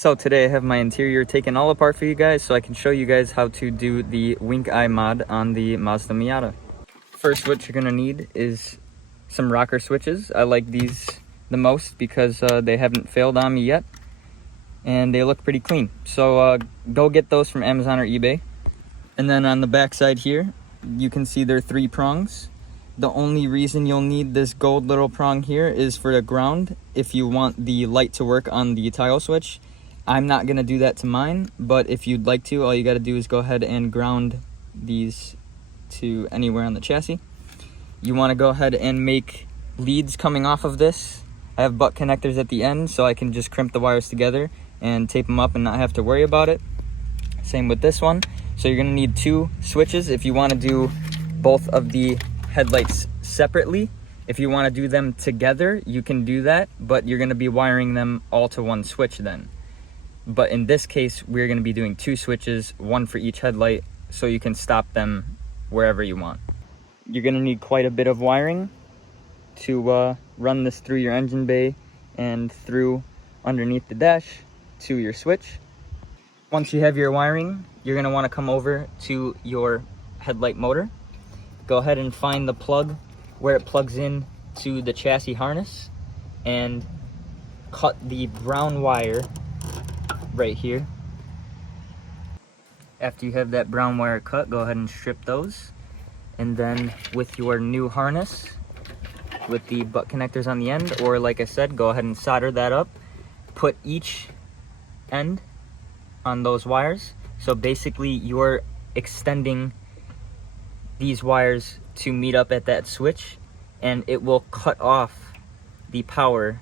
So today I have my interior taken all apart for you guys so I can show you guys how to do the wink eye mod on the Mazda Miata. First, what you're gonna need is some rocker switches. I like these the most because they haven't failed on me yet and they look pretty clean. So go get those from Amazon or eBay. And then on the back side here, you can see there are 3 prongs. The only reason you'll need this gold little prong here is for the ground if you want the light to work on the toggle switch. I'm not gonna do that to mine, but if you'd like to, all you gotta do is go ahead and ground these to anywhere on the chassis. You wanna go ahead and make leads coming off of this. I have butt connectors at the end so I can just crimp the wires together and tape them up and not have to worry about it. Same with this one. So you're gonna need 2 switches if you wanna do both of the headlights separately. If you wanna do them together, you can do that, but you're gonna be wiring them all to one switch then. But in this case, we're gonna be doing 2 switches, 1 for each headlight, so you can stop them wherever you want. You're gonna need quite a bit of wiring to run this through your engine bay and through underneath the dash to your switch. Once you have your wiring, you're gonna wanna come over to your headlight motor. Go ahead and find the plug where it plugs in to the chassis harness and cut the brown wire right here. After you have that brown wire cut, go ahead and strip those. And then with your new harness, with the butt connectors on the end, or like I said, go ahead and solder that up. Put each end on those wires. So basically you're extending these wires to meet up at that switch, and it will cut off the power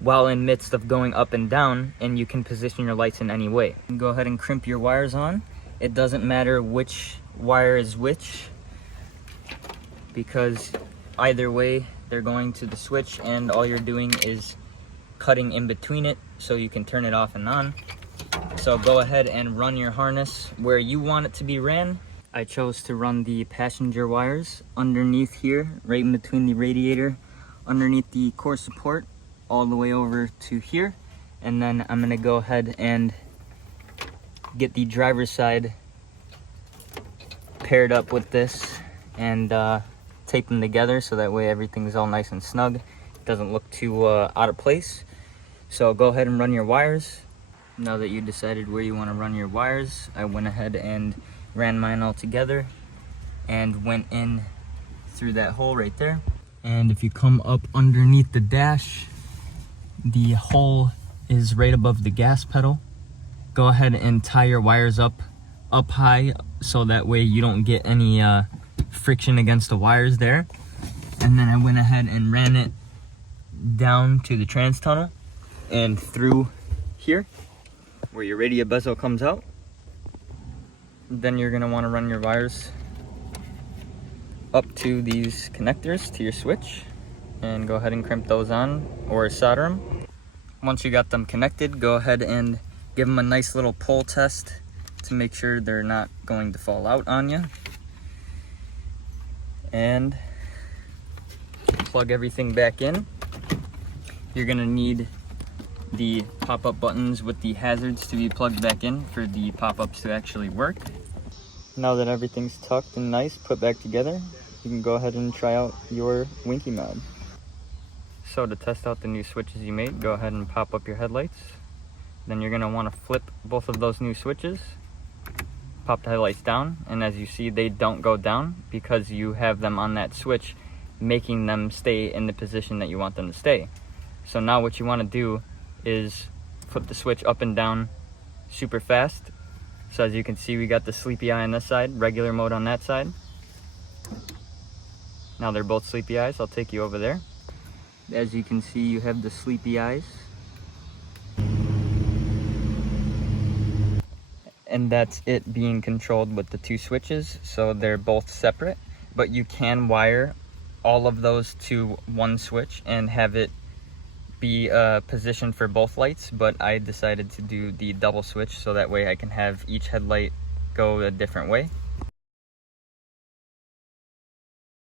while in midst of going up and down, and you can position your lights in any way. Go ahead and crimp your wires on. It doesn't matter which wire is which, because either way they're going to the switch, and all you're doing is cutting in between it so you can turn it off and on. So go ahead and run your harness where you want it to be ran. I chose to run the passenger wires underneath here, right in between the radiator, underneath the core support, all the way over to here. And then I'm gonna go ahead and get the driver's side paired up with this and tape them together so that way everything's all nice and snug. It doesn't look too out of place. So go ahead and run your wires. Now that you decided where you want to run your wires, I went ahead and ran mine all together and went in through that hole right there. And if you come up underneath the dash, the hole is right above the gas pedal. Go ahead and tie your wires up high so that way you don't get any friction against the wires there. And then I went ahead and ran it down to the trans tunnel and through here where your radio bezel comes out. Then you're gonna wanna run your wires up to these connectors to your switch and go ahead and crimp those on or solder them. Once you got them connected, go ahead and give them a nice little pull test to make sure they're not going to fall out on you. And plug everything back in. You're gonna need the pop-up buttons with the hazards to be plugged back in for the pop-ups to actually work. Now that everything's tucked and nice, put back together, you can go ahead and try out your Winky mod. So to test out the new switches you made, go ahead and pop up your headlights. Then you're gonna wanna flip both of those new switches, pop the headlights down, and as you see, they don't go down because you have them on that switch, making them stay in the position that you want them to stay. So now what you wanna do is flip the switch up and down super fast. So as you can see, we got the sleepy eye on this side, regular mode on that side. Now they're both sleepy eyes. I'll take you over there. As you can see, you have the sleepy eyes. And that's it being controlled with the 2 switches, so they're both separate. But you can wire all of those to one switch and have it be positioned for both lights, but I decided to do the double switch so that way I can have each headlight go a different way.